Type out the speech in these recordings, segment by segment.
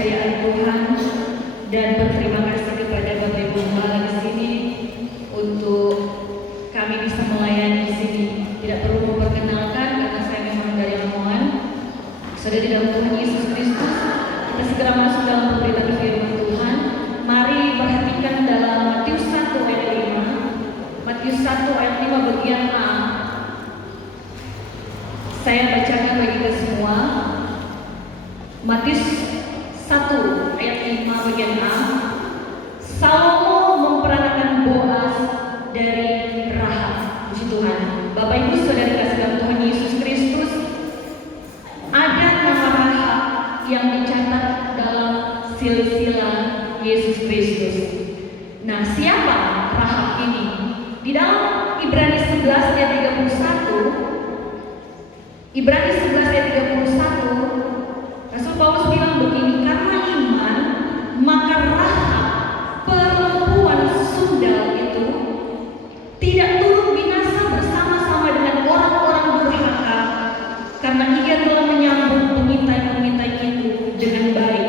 kepercayaan Tuhan dan berterima kasih kepada Bapak Ibu Gembala di sini untuk kami bisa melayani di sini. Tidak perlu memperkenalkan karena saya memang dari Lamongan. Saudara di dalam Tuhan Yesus Kristus, kita segera masuk dalam pemberitaan firman Tuhan. Mari perhatikan dalam Matius 1 ayat 5. Matius 1 ayat 5 bagian A. Saya bacakan bagi kita semua. Matius 1 ayat 5 bagian A. Salomo memperanakan Boaz dari Rahab. Puji Tuhan. Bapak Ibu Saudara kasih dalam Tuhan Yesus Kristus, ada nama Rahab yang dicatat dalam silsilah Yesus Kristus. Nah, siapa Rahab ini? Di dalam Ibrani 11 ayat 31, Ibrani 11 ayat 31, Rasul Paulus bilang begini, karena iman maka Rahab perempuan sundal itu tidak turut binasa bersama-sama dengan orang-orang durhaka, karena ia telah menyambut pengintai-pengintai itu dengan baik.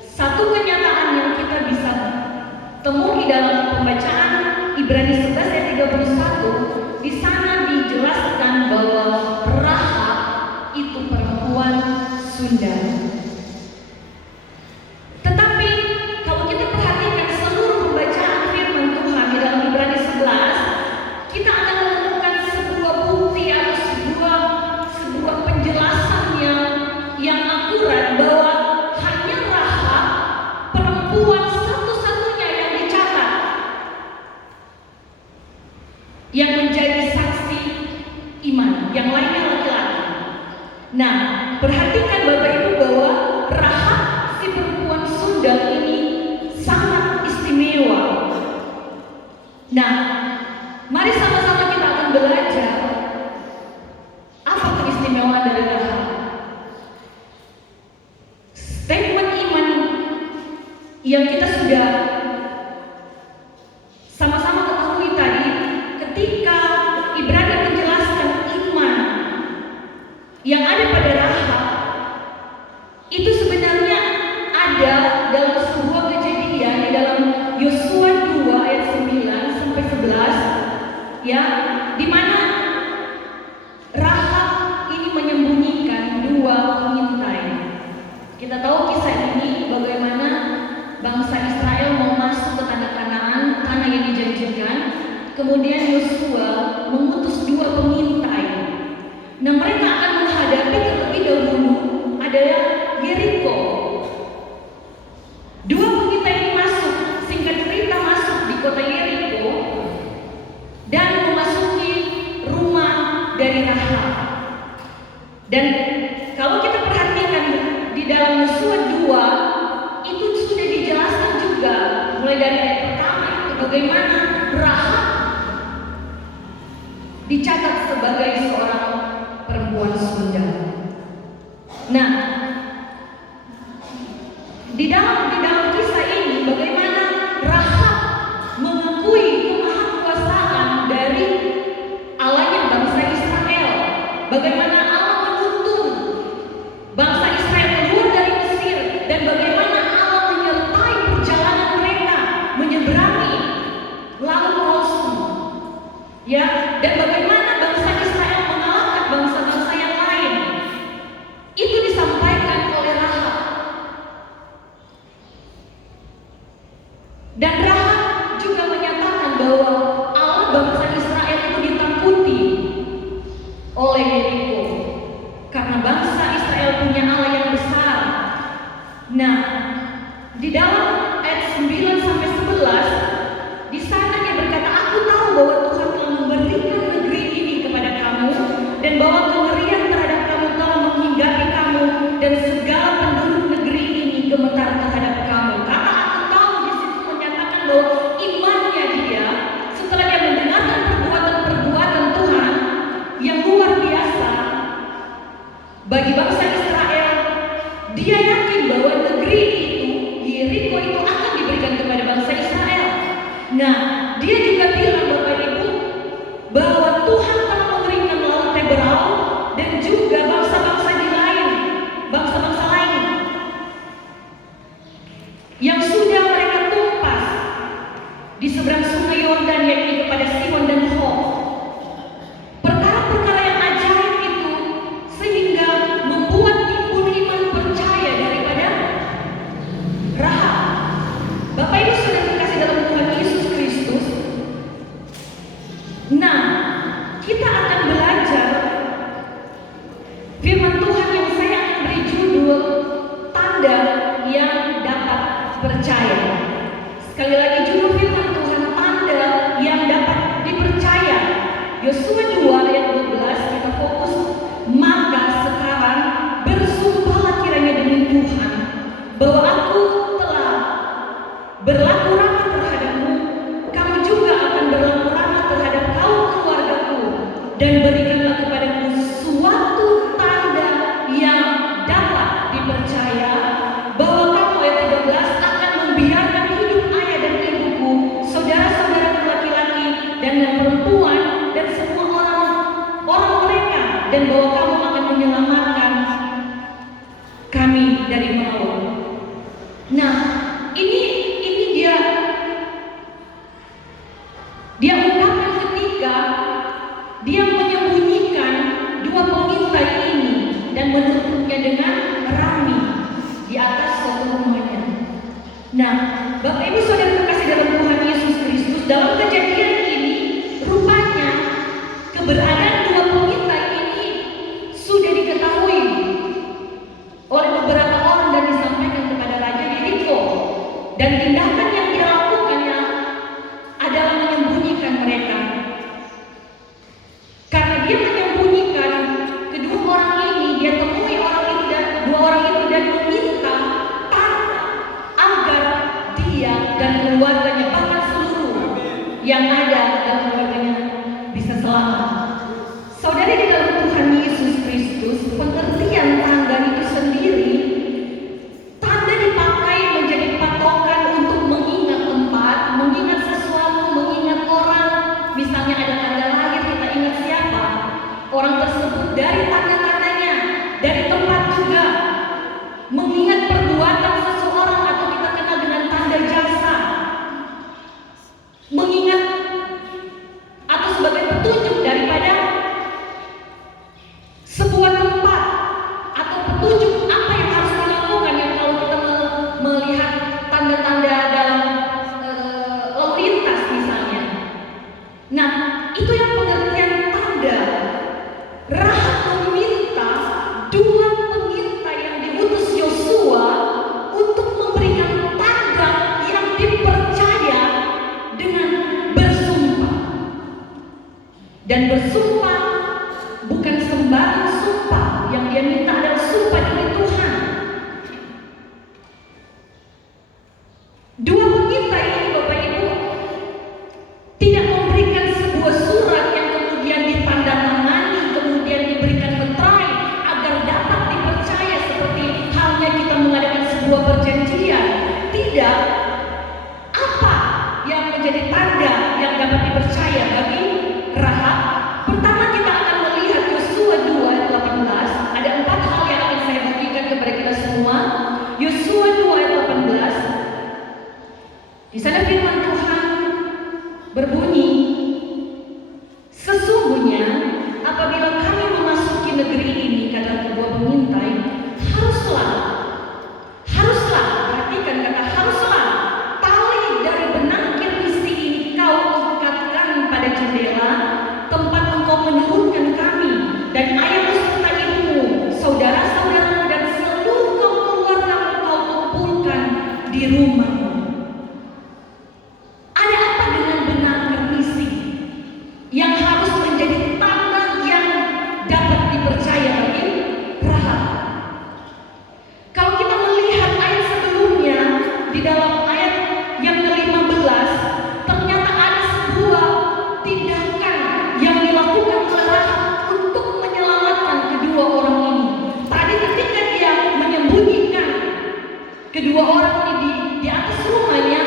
Satu kenyataan yang kita bisa temui dalam pembacaan Ibrani 11 ayat 31, di sana dijelaskan bahwa Rahab itu perempuan sundal. Tetapi kalau kita perhatikan seluruh pembacaan firman Tuhan di dalam Ibrani 11, kita akan menemukan sebuah bukti atau sebuah penjelasan yang akurat bahwa hanya Rahab perempuan satu-satunya yang dicatat yang menjadi saksi iman, yang lainnya laki-laki. Nah, perhatikan Bapak Ibu bahwa Rahab si perempuan sundal ini sangat istimewa. Nah, mari sama-sama kita akan belajar apa keistimewaan dari Rahab. Statement iman yang kita sudah sama-sama ketahui tadi, ketika Ibrani menjelaskan iman yang ada pada Rahab, itu sebenarnya ada dalam sebuah kejadian di dalam Yosua 2 ayat 9 sampai 11, ya, di mana Rahab ini menyembunyikan dua pengintai. Kita tahu kisah ini bagaimana bangsa Israel mau masuk ke tanah Kanaan, tanah yang dijanjikan. Kemudian Yosua mengutus dua pengintai. Nah, mereka akan menghadapi terlebih dahulu adalah Yeriko. Dua pengintai ini masuk, singkat cerita masuk di kota Yeriko dan memasuki rumah dari Rahab. Dan kalau kita perhatikan di dalam Yosua 2 itu sudah dijelaskan juga mulai dari ayat pertama itu bagaimana Rahab dicatat sebagai seorang perempuan sundal. Nah, di dalam kisah ini bagaimana Rahab mengakui kemahakuasaan dari Allahnya bangsa Israel. Bagaimana Allah menuntun bangsa Israel keluar dari Mesir dan bagaimana Allah menyertai perjalanan mereka menyeberangi laut Kosum. Ya, dan bagaimana bangsa Israel mengalahkan bangsa-bangsa yang lain. Itu disampaikan oleh Rahab. Dan Rahab juga menyatakan bahwa Allah bangsa Israel itu ditakuti oleh Yeriko karena bangsa Israel punya Allah yang besar. Nah, di dalam ayat 9 sampai 11 di sana dia berkata, aku tahu bahwa Tuhan telah memberikan negeri ini kepada kamu dan bahwa kengerian terhadap kamu telah menghinggapi kamu dan segala penduduk negeri ini gemetar terhadap kamu. Kata aku tahu di situ menyatakan bahwa imannya dia setelah dia mendengarkan perbuatan-perbuatan Tuhan yang luar biasa bagi bangsa Israel, dia yakin bahwa negeri itu, Yeriko itu akan diberikan kepada bangsa Israel. yang sudah mereka tumpas di seberang sungai Yordan, yakni kepada Sihon dan Og. Perkara-perkara yang ajaib itu sehingga membuat ibu iman percaya daripada Rahab. Bapak Ibu sudah dikasih dalam Tuhan Yesus Kristus. Nah, kita akan belajar firman Tuhan yang saya akan beri judul tanda yang dapat percaya. Sekali lagi judul firman Tuhan, tanda yang dapat dipercaya. Yosua 2 ayat 12, kita fokus. Maka sekarang bersumpahlah kiranya demi Tuhan bahwa aku telah berlaku ramah terhadapmu, kamu juga akan berlaku ramah terhadap kaum keluargaku, dan berikanlah kepadamu suatu tanda yang dapat dipercaya, bahwa kamu, ayat 13, akan membiarkan hidup ayah dan ibuku, saudara-saudaraku laki-laki dan yang perempuan, dan semua orang mereka, dan bahwa kamu akan menyelamatkan kami dari maut. Nah, ini dia ungkapkan ketika dia menyembunyikan dua pengintai ini dan menutupnya dengan rami di atas suatu rumahnya. Nah, Bapak Ibu Saudara terkasih dalam Tuhan Yesus Kristus, dalam kejadian ini rupanya keberadaan dua pengintai ini sudah diketahui oleh beberapa orang dan disampaikan kepada Raja Yeriko, dan tindakan yang dia lakukannya adalah menyembunyikan mereka. Karena dia menyembunyikan kedua orang ini, dia temui dua orang itu dan meminta tanda agar dia dan keluarganya, bahkan seluruh yang ada dalam keluarganya, bisa selamat. Saudari di dalam Tuhan Yesus Kristus, pengertian tanda itu sendiri, tanda dipakai menjadi patokan untuk mengingat tempat, mengingat sesuatu, mengingat orang. Misalnya ada tanda lahir, kita ingat siapa orang tersebut dari tanda-tandanya, dari tempat juga. Mengingat perbuatan seseorang atau kita kenal dengan tanda jasa, mengingat atau sebagai petunjuk daripada sebuah tempat atau petunjuk apa yang harus dilakukan, yang kalau kita melihat tanda-tanda dalam lalu lintas misalnya. Nah, itu yang pengertian tanda. Rahab meminta dua pengintai yang diutus Yosua untuk memberikan tanda yang dipercaya dengan bersumpah. Dan bersumpah bukan sembarang sumpah, yang dia minta adalah sumpah demi Tuhan. Dua pengintai ini, Bapak Ibu, tidak memberikan sebuah surat yang kemudian ditandatangani, kemudian diberikan petrai agar dapat dipercaya seperti halnya kita mengadakan sebuah perjanjian. Tidak. Apa yang menjadi tanda yang dapat dipercaya bagi Rahab? Pertama, kita akan melihat Yosua 2 ayat 18. Ada 4 hal yang akan saya bagikan kepada kita semua. Yosua 2 ayat 18. Di sana firman Tuhan berbunyi, sesungguhnya apabila kami memasuki negeri ini, kata kedua pengintai, haruslah, perhatikan kata haruslah, tali dari benang kirmisi ini kau ikatkan pada jendela tempat engkau menurunkan kami, dan ayahmu serta ibumu, saudara-saudaramu dan seluruh keluarga engkau kumpulkan di rumahmu. Ada apa dengan benang kirmisi yang harus menjadi tanda yang dapat dipercaya bagi Rahab? Kalau kita melihat ayat sebelumnya, di dalam ayat yang ke-15, ternyata ada sebuah tindakan yang dilakukan oleh Rahab untuk menyelamatkan kedua orang ini. Tadi ketika dia menyembunyikan kedua orang ini di atas rumahnya,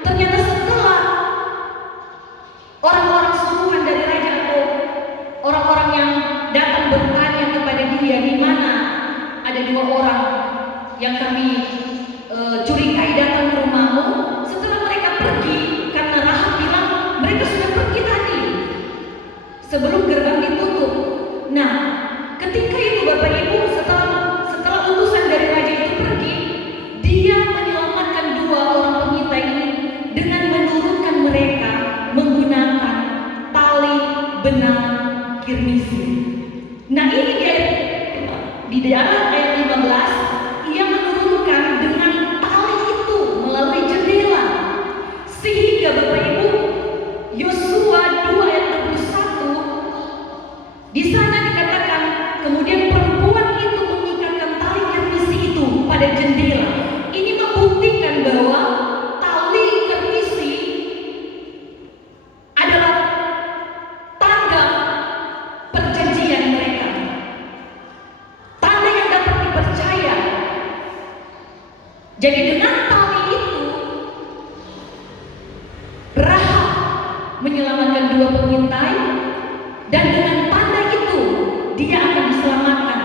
ternyata setelah orang-orang suruhan dari raja atau orang-orang yang datang bertanya kepada dia, di mana ada dua orang yang kami curigai datang sebelum gerbang ditutup. Nah, ketika itu Bapak Ibu, setelah utusan dari raja itu pergi, dia menyelamatkan dua orang pengintai ini dengan menurunkan mereka menggunakan tali benang kirmisi. Nah, ini di dalam ayat 15, ia menurunkan dengan tali itu melalui jendela, sehingga Bapak Ibu, Yosua 2 ayat 21, di sana dikatakan kemudian perempuan itu mengikatkan tali kirmisi itu pada jendela. Ini membuktikan bahwa tali kirmisi adalah tanda perjanjian mereka, tanda yang dapat dipercaya. Jadi dengan tali itu Rahab menyelamatkan dua pengintai, dan dengan tanda itu dia akan diselamatkan.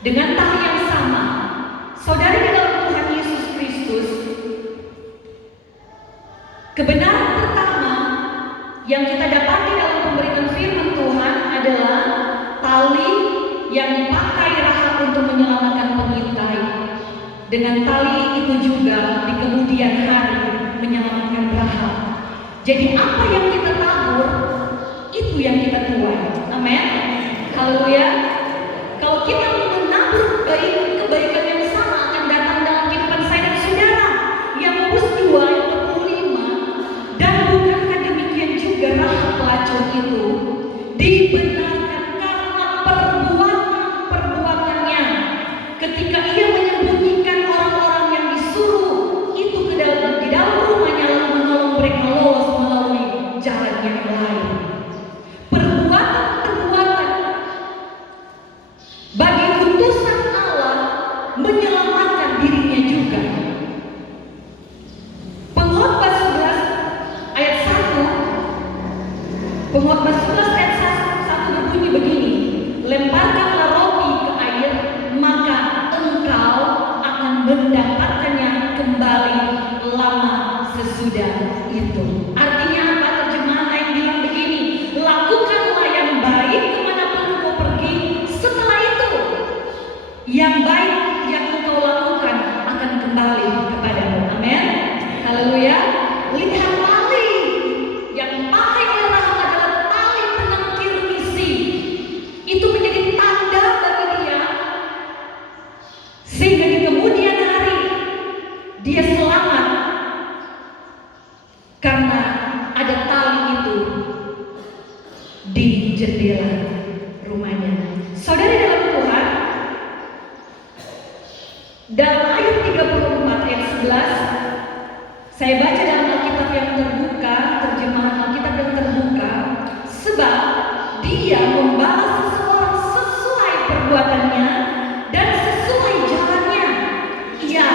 Dengan tali yang sama, saudari di dalam Tuhan Yesus Kristus, kebenaran pertama yang kita dapati dalam pemberitaan firman Tuhan adalah tali yang dipakai Rahab untuk menyelamatkan pengintai. Dengan tali itu juga di kemudian hari menyelamatkan Rahab. Jadi apa yang kita tabur, itu yang kita tuai. Amin. Haleluya. Kalau kita menabur kebaikan yang sama akan datang dalam kehidupan saya dan saudara. Yakobus 2 ayat 25, dan bukankah demikian juga Rahab pelacur itu dibenarkan karena perbuatannya ketika ia menyembunyikan orang-orang yang disuruh itu di dalam rumahnya, lalu menolong mereka lolos melalui jalan yang lain. Perbuatan bagi utusan Allah menyelamatkan dirinya juga. Pengkhotbah 11 ayat 1, Pengkhotbah 11 ayat 1 berbunyi begini, lemparkanlah roti ke air, maka engkau akan mendapatkannya kembali lama sesudah itu. Artinya apa? Terjemahan lain bilang begini, lakukanlah yang baik kemanapun engkau pergi, setelah itu yang baik yang engkau lakukan akan kembali kepadamu. Amin. Haleluya. Lihat tali yang dipakai oleh Rahab adalah tali benang kirmisi. Itu menjadi tanda bagi dia, sehingga di kemudian hari dia selamat karena ada tali itu di jendela rumahnya. Saudara dalam Tuhan, dalam ayat 34 ayat 11, saya baca dalam Alkitab yang terbuka, terjemahan Alkitab yang terbuka, sebab dia membalas seseorang sesuai perbuatannya dan sesuai jalannya, ia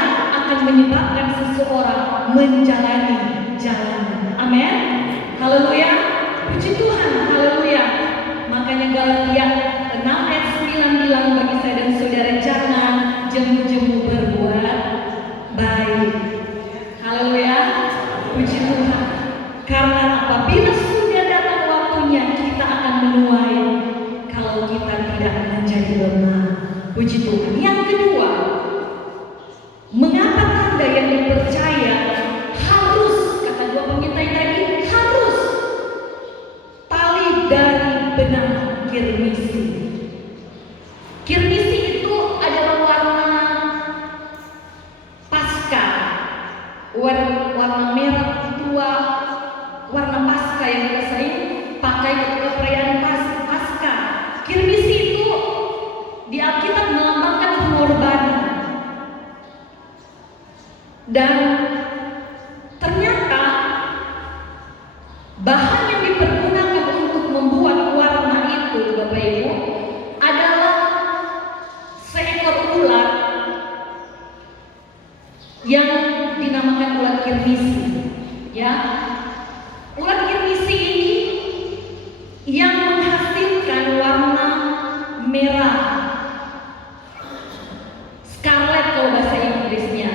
akan menyebabkan seseorang menjalani jalannya. Amin. Haleluya. Puji Tuhan. Haleluya. Makanya Galatia 6 ayat 9 bilang bagi saya dan saudara, jangan jemu-jemu berbuat baik. Haleluya. Puji Tuhan. Karena apabila sudah datang waktunya, kita akan menuai kalau kita tidak menjadi lemah. Puji Tuhan. Yang kedua, mengapa tanda yang dipercaya harus, kata dua pengintai tadi, harus tali dari benang kirmisi. Kirmisi itu adalah warna pasca, warna merah tua, warna pasca yang kita sering pakai ketika perayaan pasca. Kirmisi itu di Alkitab melambangkan pengorbanan. Dan ternyata bahan yang dipergunakan untuk membuat warna itu, Bapak Ibu, adalah seekor ulat yang dinamakan ulat kirmisi. Ya, ulat kirmisi ini yang menghasilkan warna merah, scarlet kalau bahasa Inggrisnya.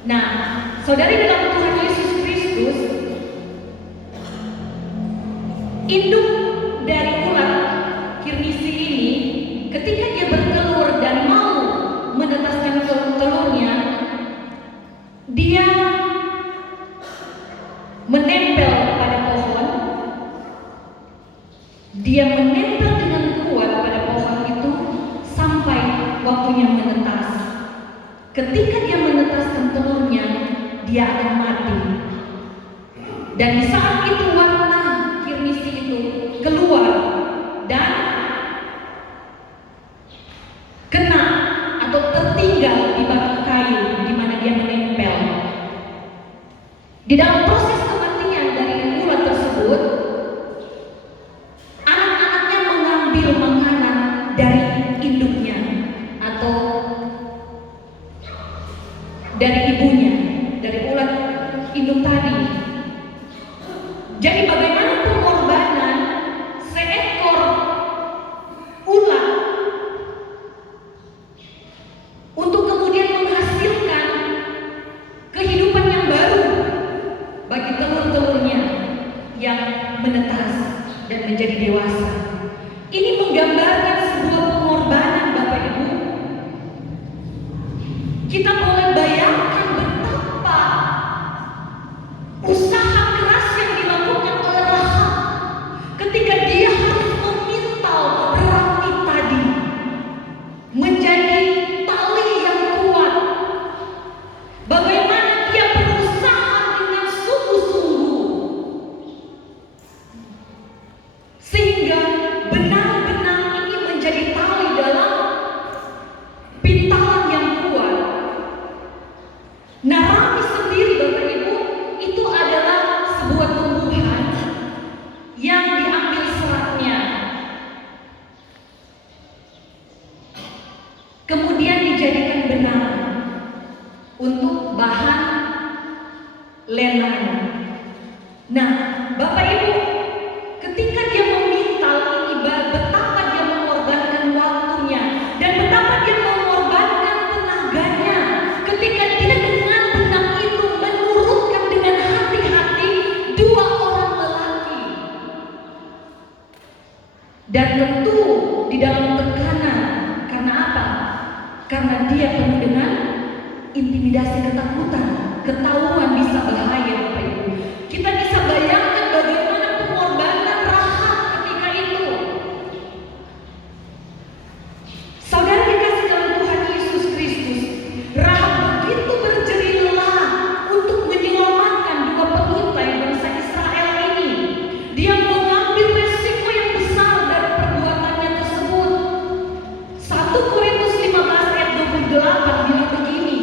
Nah, saudari dalam Tuhan Yesus Kristus, ini Dia menempel dengan kuat pada pohon itu sampai waktunya menetas. Ketika dia menetaskan telurnya, dia akan mati. Dan di saat itu warna kirmisi itu keluar dan kena atau tertinggal di batang kayu di mana dia menempel. Di dalam proses kematian dari ulat tersebut, anak-anaknya mengambil makanan dari induknya atau dari ibunya, dari ulat induk tadi. Jadi bagaimana pengorbanan seekor ulat untuk kemudian menghasilkan kehidupan yang baru bagi telur-telurnya yang menetas dan menjadi dewasa. Ini menggambarkan sebuah pengorbanan, Bapak Ibu. Kita boleh bayangkan betapa usaha keras yang dilakukan oleh Rahab ketika dia harus memintal roti tadi menjadi tali yang kuat. Bagaimana dia berusaha dengan sungguh-sungguh sehingga benar-benar ini menjadi tali dalam pintalan yang kuat. Nah, roti sendiri, Bapak Ibu, itu adalah sebuah tumbuhan yang diambil seratnya, kemudian dijadikan benang untuk bahan lelang. Nah, Bapak Ibu, ketika dia memintal ini, betapa dia mengorbankan waktunya dan betapa dia mengorbankan tenaganya ketika dia dengan benang itu menurunkan dengan hati-hati 2 orang lelaki. Dan tentu di dalam tekanan. Karena apa? Karena dia penuh dengan intimidasi, ketakutan, ketahuan bisa bahaya, Bapak Ibu. Kita bisa bayangkan bagaimana pengorbanan Rahab ketika itu. Saudara dikasih dalam Tuhan Yesus Kristus, Rahab begitu berjerih lelah untuk menyelamatkan 2 pengintai bangsa Israel ini. Dia mengambil resiko yang besar dari perbuatannya tersebut. 1 Korintus 15 ayat 28 bilang begini.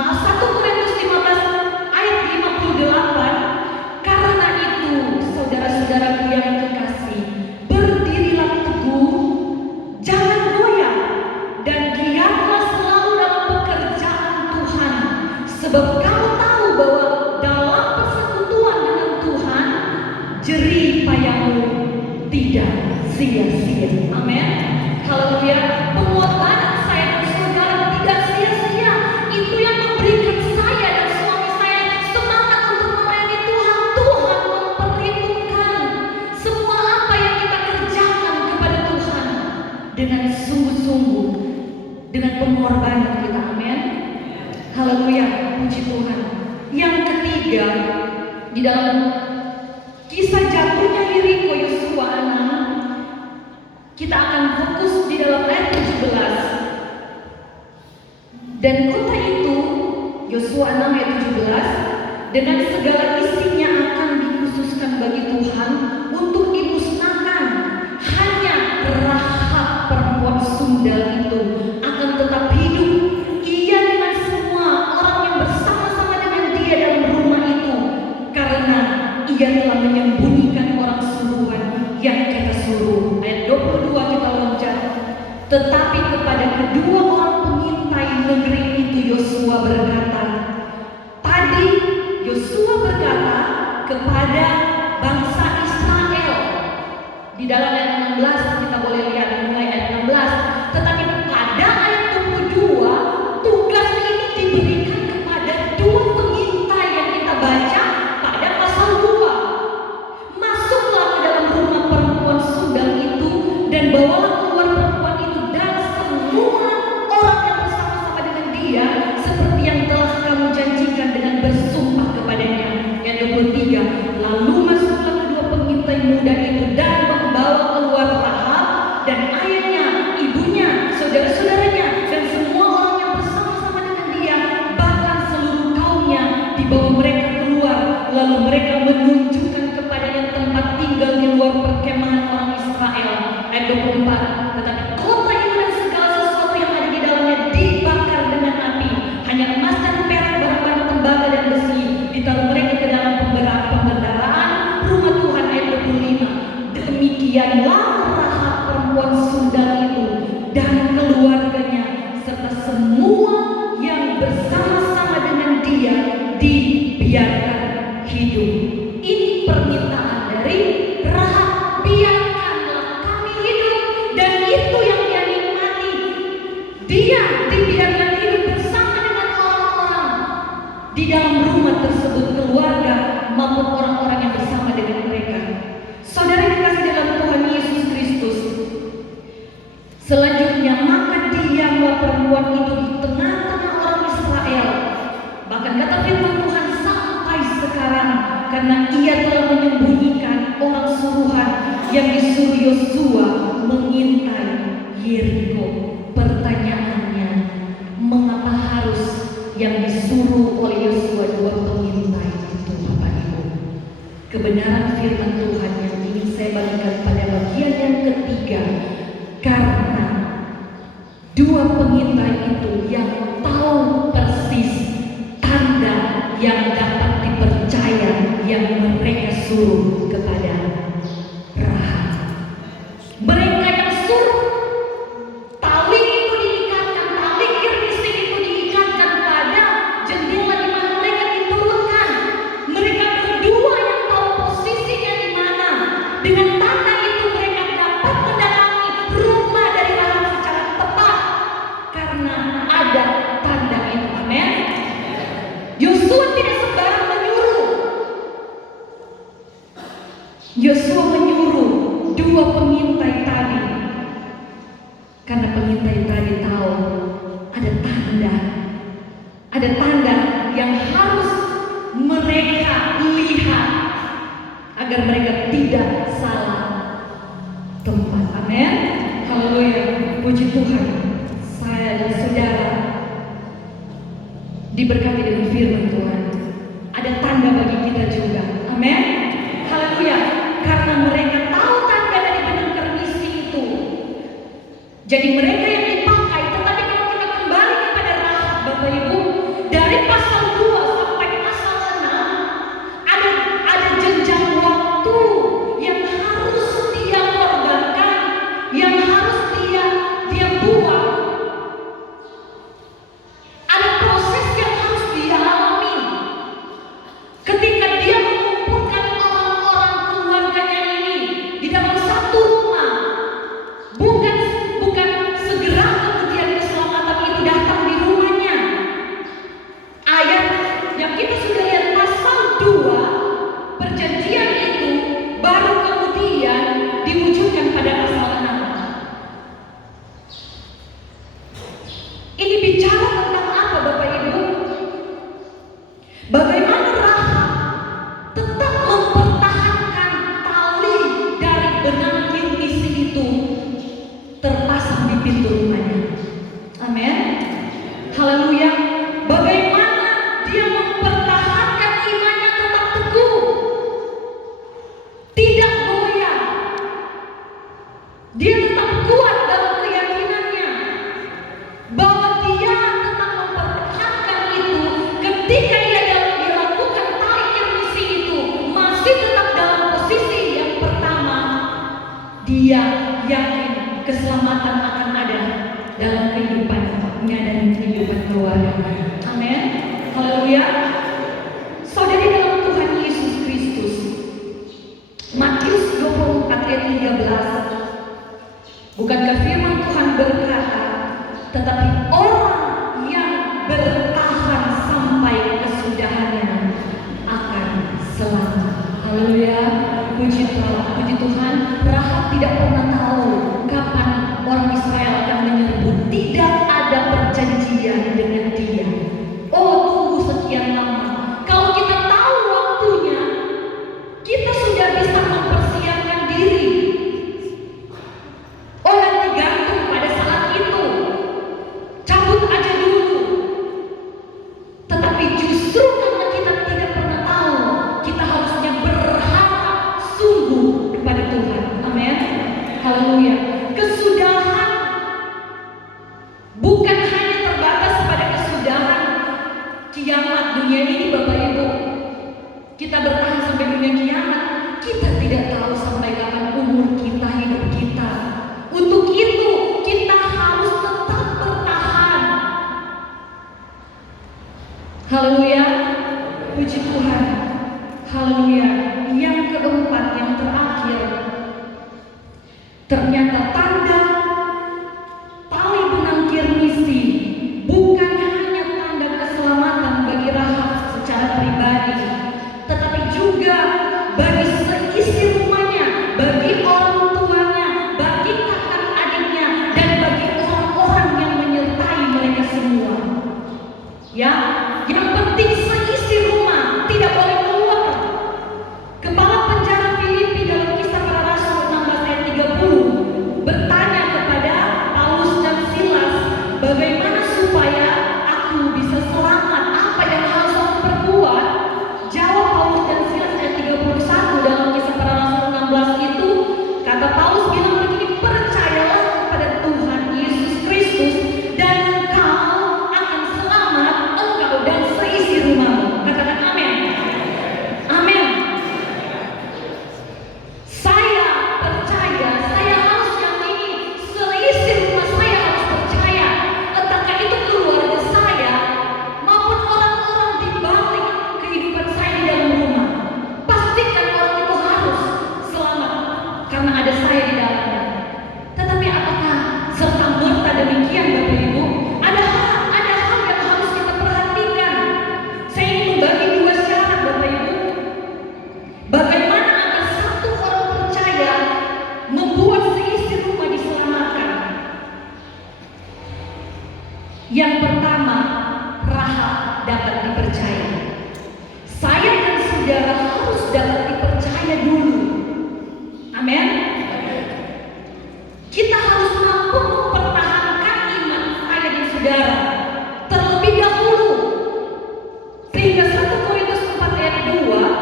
1 Korintus 15 ayat 58. Karena itu, saudara-saudaraku yang kekasih, berdirilah teguh, jangan goyah, dan giatlah selalu dalam pekerjaan Tuhan, sebab kamu tahu bahwa dalam persekutuan dengan Tuhan, jerih payahmu tidak sia-sia. Amin. Haleluya. Pengorbanan saya dan saudara tidak sia-sia. Itu yang memberikan saya dan suami saya semangat untuk melayani Tuhan. Tuhan memperhitungkan semua apa yang kita kerjakan kepada Tuhan dengan sungguh-sungguh, dengan pengorbanan kita. Amin. Haleluya. Puji Tuhan. Yang ketiga, di dalam kisah jatuhnya Yeriko Yosua 6, kita akan fokus di dalam ayat 17. Dan kota itu, Yosua 6 ayat 17, dengan segala isinya akan dikhususkan bagi Tuhan untuk dimusnahkan. Hanya Rahab perempuan sundal itu akan tetap hidup. Ia dengan semua orang yang bersama-sama dengan dia dalam rumah itu, karena ia telah menyembunyikan orang suruhan yang kita suruh. Ayat 22 kita loncat. Tetapi kepada kedua orang pengintai negeri itu Yosua berkata, tadi Yosua berkata kepada bangsa Israel. Di dalam ayat 16 kita boleh lihat mulai ayat 16. Tetapi pada ayat 22 tugas ini diberikan kepada 2 pengintai yang kita baca pada pasal 2. Masuklah ke dalam rumah perempuan sundal itu dan bawalah keluar perempuan itu dan semua orang 24, tetapi kota itu dan segala sesuatu yang ada di dalamnya dibakar dengan api. Hanya emas dan perak, barang-barang tembaga dan besi ditaruh mereka ke dalam pembendaraan rumah Tuhan. Ayat 25. Demikianlah Rahab perempuan sundal itu dan keluarganya serta semua yang bersama-sama dengan dia dibiarkan hidup. Ini permintaan dari Rahab, biarkanlah kami hidup, dan itu yang dia nikmati. Dia dibiarkan hidup bersama dengan orang-orang di dalam rumah tersebut, keluarga maupun orang-orang yang bersama dengan mereka. Saudara dikasih dalam Tuhan Yesus Kristus. Selanjutnya, maka diamlah perempuan itu di tengah-tengah orang Israel. Bahkan kata firman Tuhan sampai sekarang, karena ia telah menyembunyikan orang suruhan yang disuruh Yosua mengintai Yeriko. Pertanyaannya, mengapa harus yang disuruh oleh Yosua dua pengintai itu, Bapak Ibu? Kebenaran firman Tuhan yang ingin saya bagikan pada bagian yang ketiga, karena dua pengintai itu yang tahu persis tanda yang dapat dipercaya yang mereka suruh kepada Rahab. Mereka yang suruh tali itu diikatkan, tali kirmising itu diikatkan pada jendela di mana mereka diturunkan. Mereka berdua yang tahu posisinya di mana. Dengan tanda itu mereka dapat mendatangi rumah dari Rahab secara tepat karena ada tanda itu. Amin. Yosua tidak sembarang menyuruh. Yosua menyuruh dua pengintai tadi karena pengintai tadi tahu ada tanda yang harus mereka lihat agar mereka tidak salah tempat. Amin. Haleluya. Puji Tuhan. Saya dan saudara diberkati dengan firman Tuhan. Ada tanda bagi kita juga. Amin. Haleluya. Karena mereka tahu tanda dari benang kermisi itu, jadi mereka yang dipakai. Tetapi kalau kita kembali kepada Rahab, Bapak Ibu, dari pasal 2 sampai pasal 6 ada jenjang waktu yang harus dia korbankan, yang harus dia buat. Ada proses yang harus dia alami ketika dia mengumpulkan orang-orang keluarganya ini di dalam satu rumah. Bukan segera kemudian keselamatan itu datang di rumahnya. Ayat yang kita sudah lihat pasal 2, perjanjian itu baru kemudian diwujudkan pada pasal 6. Ini bicara tentang apa, Bapak Ibu? Bagaimana Rahab tetap mempertahankan tali dari benang kirmisi itu terpasang di pintu rumahnya. Amin. Haleluya. Bagaimana dia mempertahankan imannya tetap teguh, tidak goyah. Dia tetap kuat dalam keyakinannya bahwa dia tetap mempertahankan itu. Ketika dia lakukan tali kirmisi itu, masih tetap dalam posisi yang pertama. Dia yakin keselamatan akan ada dalam kehidupannya dan kehidupan keluarga. Amin. Haleluya. Saudari dalam Tuhan Yesus Kristus, Matius 24 ayat 13. Bukankah firman Tuhan berkata, tetapi orang yang bertahan sampai kesudahannya akan selamat. Haleluya. Puji Tuhan. Rahab tidak pernah tahu kapan orang Israel akan menyerbu. Tidak ada perjanjian dengan dia. Oh, tunggu sekian lama. Kalau kita tahu waktunya, kita sudah bisa mempersiapkan diri. Oh, nanti gantung pada saat itu, cabut aja dulu. Tetapi justru karena kita tidak pernah tahu, kita harusnya berharap sungguh kepada Tuhan. Amin. Haleluya. Haleluya, puji Tuhan. Haleluya. Yang keempat, yang terakhir, ternyata tanda tali benang Kirmisi bukan hanya tanda keselamatan bagi Rahab secara pribadi, tetapi juga bagi seisi rumahnya, bagi orang tuanya, bagi kakak adiknya, dan bagi orang-orang yang menyertai mereka semua. Ya, yang penting seisi rumah tidak boleh keluar. Kepala penjara Filipi dalam Kisah Para Rasul 16 ayat 30 bertanya kepada Paulus dan Silas, bagaimana supaya aku bisa selamat? Apa yang harus aku perbuat? Jawab Paulus dan Silas ayat 31 dalam Kisah Para Rasul 16 itu, kata Paulus bilang begini, percayalah kepada Tuhan Yesus Kristus dan engkau akan selamat, engkau dan seisi rumahmu. Katakan amin. Amin. Saya percaya, saya harus yakini, seisi rumah saya harus percaya, entahkah itu keluarga saya maupun orang-orang di balik kehidupan saya di dalam rumah. Pastikan orang itu harus selamat karena ada saya di dalamnya. Tetapi apakah serta-merta demikian, Bapak Ibu? Ada hal yang harus kita perhatikan. Saya ingin membagi dua syarat, Bapak Ibu. Bagaimana agar satu orang percaya membuat seisi rumah diselamatkan? Yang pertama, Rahab dapat dipercaya. Saya dan saudara harus dapat dipercaya dulu. Amin. Kita harus mampu mempertahankan iman saya dan saudara terlebih dahulu, sehingga 1 Korintus 4 ayat 2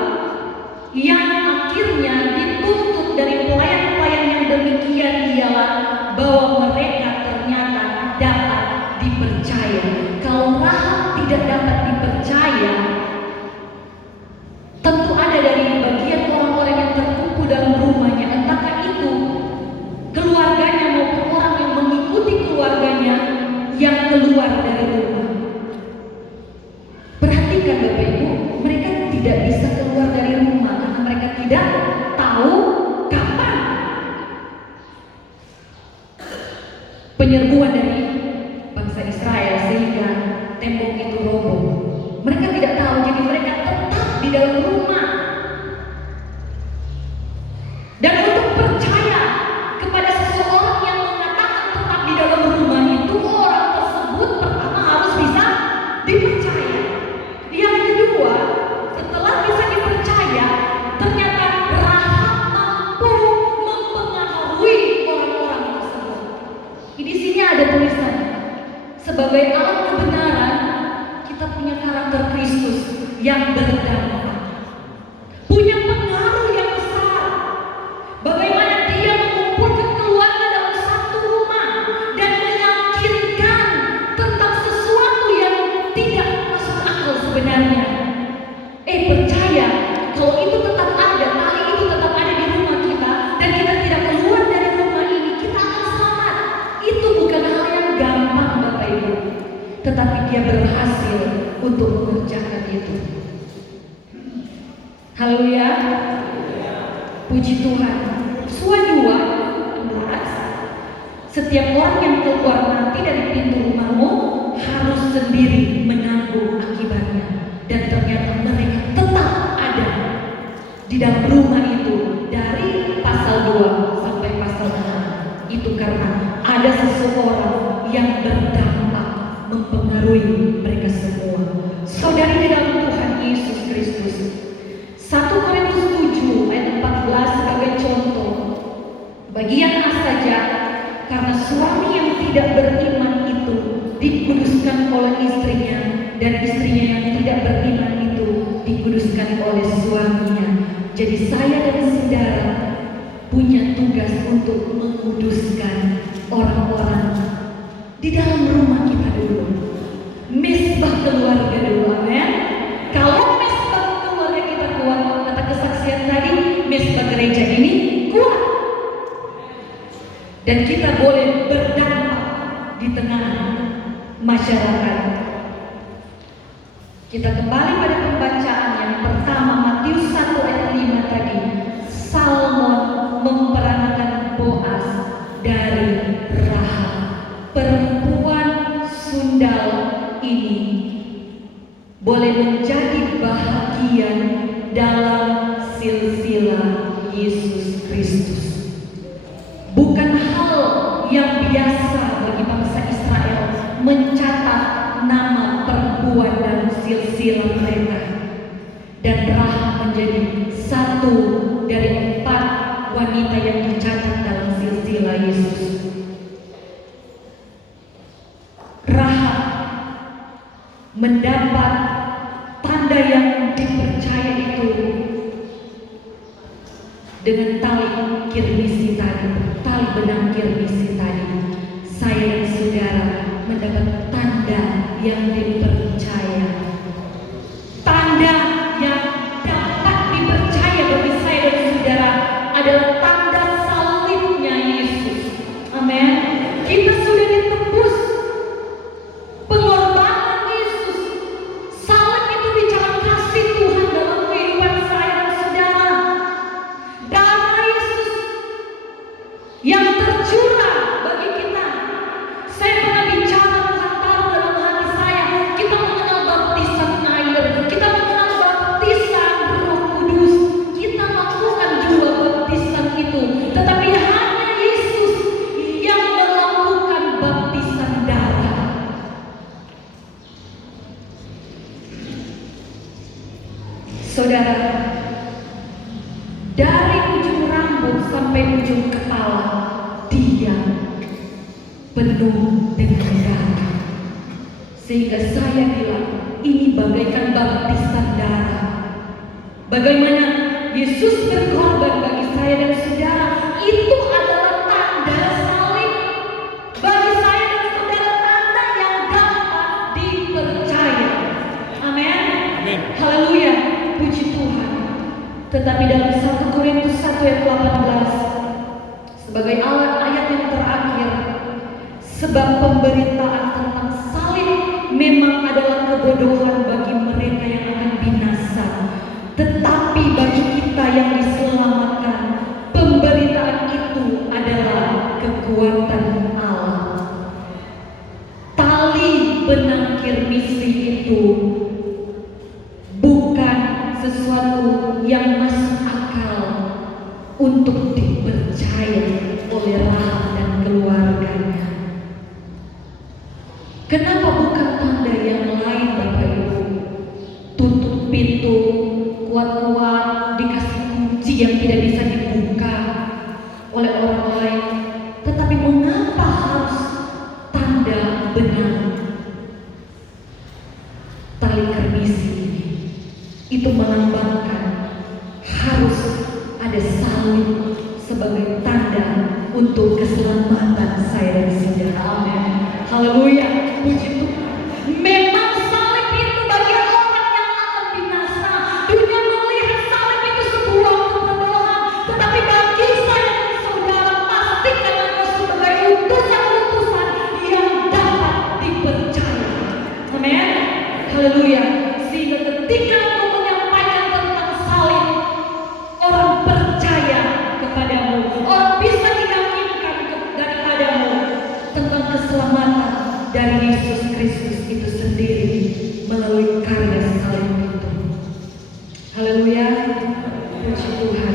yang akhirnya dituntut dari pelayan-pelayan yang demikian ialah bahwa mereka ternyata dapat dipercaya. Kalau Rahab tidak dapat dipercaya, tentu ada dari bagian orang-orang yang terkumpul dalam rumahnya, entahkah itu keluarganya maupun orang yang mengikuti keluarganya yang keluar dari rumah. Perhatikan Bapak Ibu, mereka tidak bisa keluar dari rumah karena mereka tidak tahu kapan penyerbuan dari bangsa Israel sehingga tembok itu roboh. Mereka tidak tahu, jadi mereka tetap di dalam rumah. Dan untuk percaya kepada seseorang yang mengatakan tetap di dalam rumah itu, orang tersebut pertama harus bisa dipercaya. Yang kedua, setelah bisa dipercaya, ternyata Rahab mampu mempengaruhi orang-orang tersebut. Di sini ada tulisan, sebagai alat kebenaran kita punya karakter Kristus yang berdampak, punya pengaruh yang besar. Bagaimana dia mengumpulkan keluarga dalam satu rumah dan meyakinkan tentang sesuatu yang tidak masuk akal sebenarnya. Percaya kalau itu tetap ada, tali itu tetap ada di rumah kita dan kita tidak keluar dari rumah ini, kita akan selamat. Itu bukan hal yang gampang, Bapak Ibu, tetapi dia berhasil untuk mengerjakan itu. Haleluya. Puji Tuhan. Surah 2:11, setiap orang yang keluar nanti dari pintu rumahmu harus sendiri menanggung akibatnya. Dan ternyata mereka tetap ada di dalam rumah itu dari pasal 2 sampai pasal 6. Itu karena ada seseorang yang berdampak mempengaruhi mereka semua. Saudari di dalam Tuhan Yesus Kristus, 1 Korintus 7 ayat 14 sebagai contoh. Bagian A saja, karena suami yang tidak beriman itu dikuduskan oleh istrinya, dan istrinya yang tidak beriman itu dikuduskan oleh suaminya. Jadi saya dan saudara punya tugas untuk menguduskan orang-orang di dalam rumah kita dulu. Misbah keluarga dulu, amin. Kalau misbah keluarga kita kuat, kata kesaksian tadi, misbah gereja ini kuat. Dan kita boleh berdampak di tengah masyarakat. Kita kembali pada pembacaan yang pertama, Matius 1 ayat 5 tadi. Salmon memperankan Boas dari Rahab. Perempuan sundal ini boleh menjadi bahagian dalam silsilah Yesus Kristus. Bukan hal yang biasa bagi bangsa Israel mencatat nama perempuan dan silsilah mereka. Dan Rahab menjadi satu dari 4 wanita yang dicatat dalam silsilah Yesus. Rahab mendapat tanda yang dipercaya itu dengan tali kirmisi tadi, tali benang kirmisi tadi. Saya dan saudara mendapat tanda yang dipercaya. Tanda yang dapat dipercaya bagi saya dan saudara adalah tanda salibnya Yesus. Amin. Kita sudah ditebus. Pengorbanan Yesus. Salib itu bicara kasih Tuhan dalam kehidupan saya dan saudara. Darah Yesus yang tercurah bagi kita. Saya pernah bicara, Tuhan tahu dalam hati saya, kita mengenal baptisan air, kita mengenal baptisan Roh Kudus, kita lakukan juga baptisan itu, tetapi hanya Yesus yang melakukan baptisan darah. Saudara, dari ujung rambut sampai ujung kepala, Dia penuh dengan darah. Sehingga saya bilang, ini bagaikan baptisan darah. Bagaimana Yesus berkorban bagi saya dan saudara, itu adalah tanda salib. Bagi saya dan saudara, tanda yang dapat dipercaya. Amin. Haleluya, puji Tuhan. Tetapi dalam 1 Korintus 1 ayat 18, sebagai ayat yang terakhir, sebab pemberitaan tentang salib memang adalah kebodohan bagi mereka yang akan binasa, tetapi bagi kita yang diselamatkan, pemberitaan itu adalah kekuatan Allah. Tali benang kirmisi itu bukan sesuatu yang masuk akal untuk dipercaya oleh Rahab dan keluarganya. Kenapa bukan tanda yang lain, Bapak Ibu? Tutup pintu kuat-kuat, dikasih kunci yang tidak bisa dibuka oleh orang lain. Tetapi mengapa harus tanda benang tali kirmisi ini? Itu melambangkan harus ada salib sebagai tanda untuk keselamatan saya dan saudara. Amin. Haleluya, puji Tuhan. Memang salib itu bagi orang yang akan binasa. Dunia melihat salib itu sebuah kebodohan, tetapi bagi saya dan saudara pasti karena sebagai utusan-utusan yang dapat dipercaya. Amin. Haleluya. Sehingga ketika aku menyampaikan tentang salib, orang percaya kepadamu, orang bisa diyakinkan daripadamu tentang keselamatan dari Yesus Kristus itu sendiri melalui karya salib itu. Haleluya, puji Tuhan.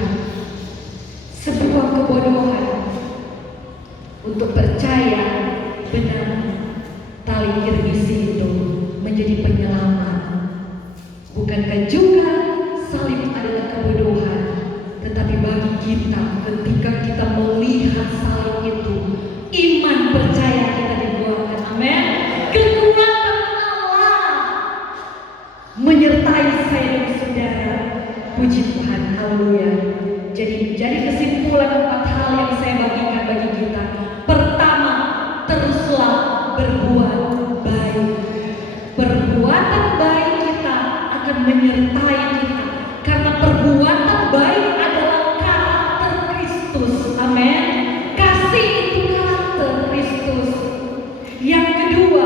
Sebuah kebodohan untuk percaya benar tali kirmisi itu menjadi penyelamat. Bukankah juga salib adalah kebodohan? Tetapi bagi kita, ketika kita melihat salib itu, iman percaya kita dikuatkan. Amin. Kekuatan Allah menyertai saya dan saudara. Puji Tuhan. Haleluya. Jadi kesimpulan 4 hal yang saya bagikan bagi kita. Pertama, teruslah berbuat baik. Perbuatan baik kita akan menyertai kita, karena perbuatan baik adalah karakter Kristus. Amin. Kasih itu karakter Kristus. Yang kedua,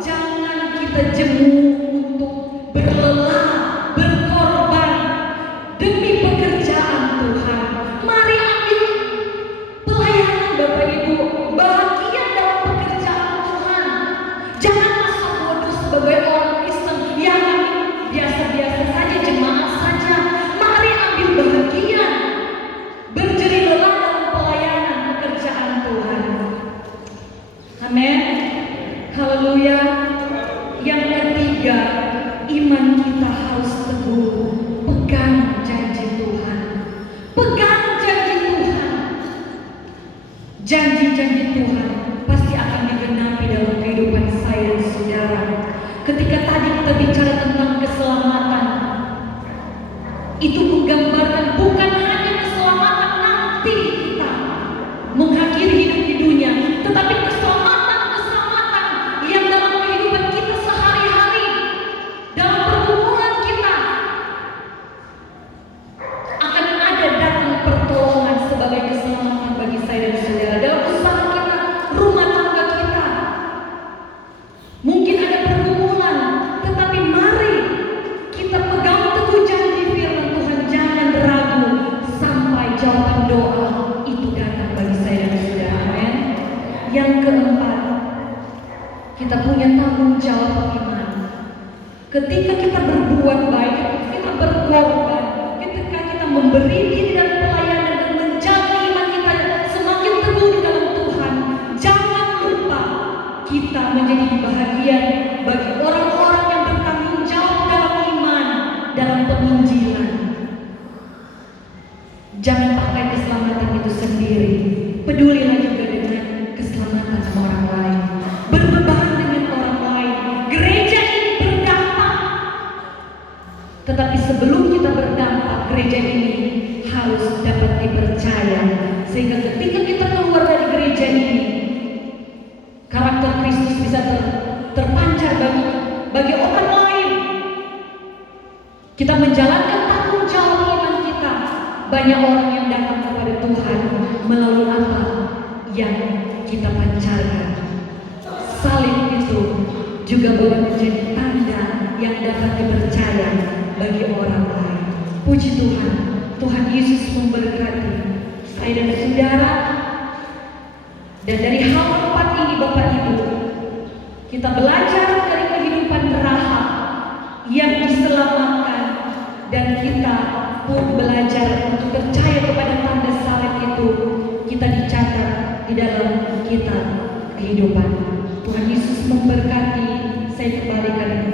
jangan kita jemu untuk iman kita harus teguh. Pegang janji Tuhan. Pegang janji Tuhan. Janji-janji Tuhan pasti akan digenapi dalam kehidupan saya dan saudara. Ketika tadi kita bicara tentang keselamatan, itu menggambarkan bukan hanya keselamatan nanti kita mengakhiri hidup di dunia, tetapi keselamatan-keselamatan yang dalam kehidupan kita sehari-hari, dalam pergumulan kita, akan ada datang pertolongan sebagai keselamatan bagi saya dan saudara. Dalam usaha kita, rumah tangga kita, mungkin ada pergumulan, tetapi mari kita pegang teguh janji firman Tuhan. Jangan ragu sampai jawaban doa itu datang bagi saya dan saudara. Amin. Yang keempat, kita punya tanggung jawab iman. Ketika kita berbuat baik, kita berkorban, ketika kita memberi diri dalam pelayanan dan menjaga iman kita semakin teguh di dalam Tuhan, jangan lupa kita menjadi bahagian bagi orang-orang yang bertanggung jawab dalam iman, dalam penginjilan. Jangan pakai keselamatan itu sendiri, pedulilah juga dengan keselamatan orang lain. Berbeban dengan orang lain. Gereja ini berdampak, tetapi sebelum kita berdampak, gereja ini harus dapat dipercaya, sehingga ketika kita keluar dari gereja ini, karakter Kristus bisa terpancar bagi orang lain. Kita menjalankan tanggung jawab iman kita. Banyak orang yang datang kepada Tuhan melalui apa yang kita pancarkan. Salib itu juga boleh menjadi tanda yang dapat dipercaya bagi orang lain. Puji Tuhan, Tuhan Yesus memberkati saya dan saudara. Dan dari hal empat ini Bapak Ibu, kita belajar dari kehidupan Rahab yang diselamatkan, dan kita pun belajar untuk percaya kepada tanda salib itu. Kita dicatat di dalam kitab kehidupan. Tuhan Yesus memberkati. Saya kembalikan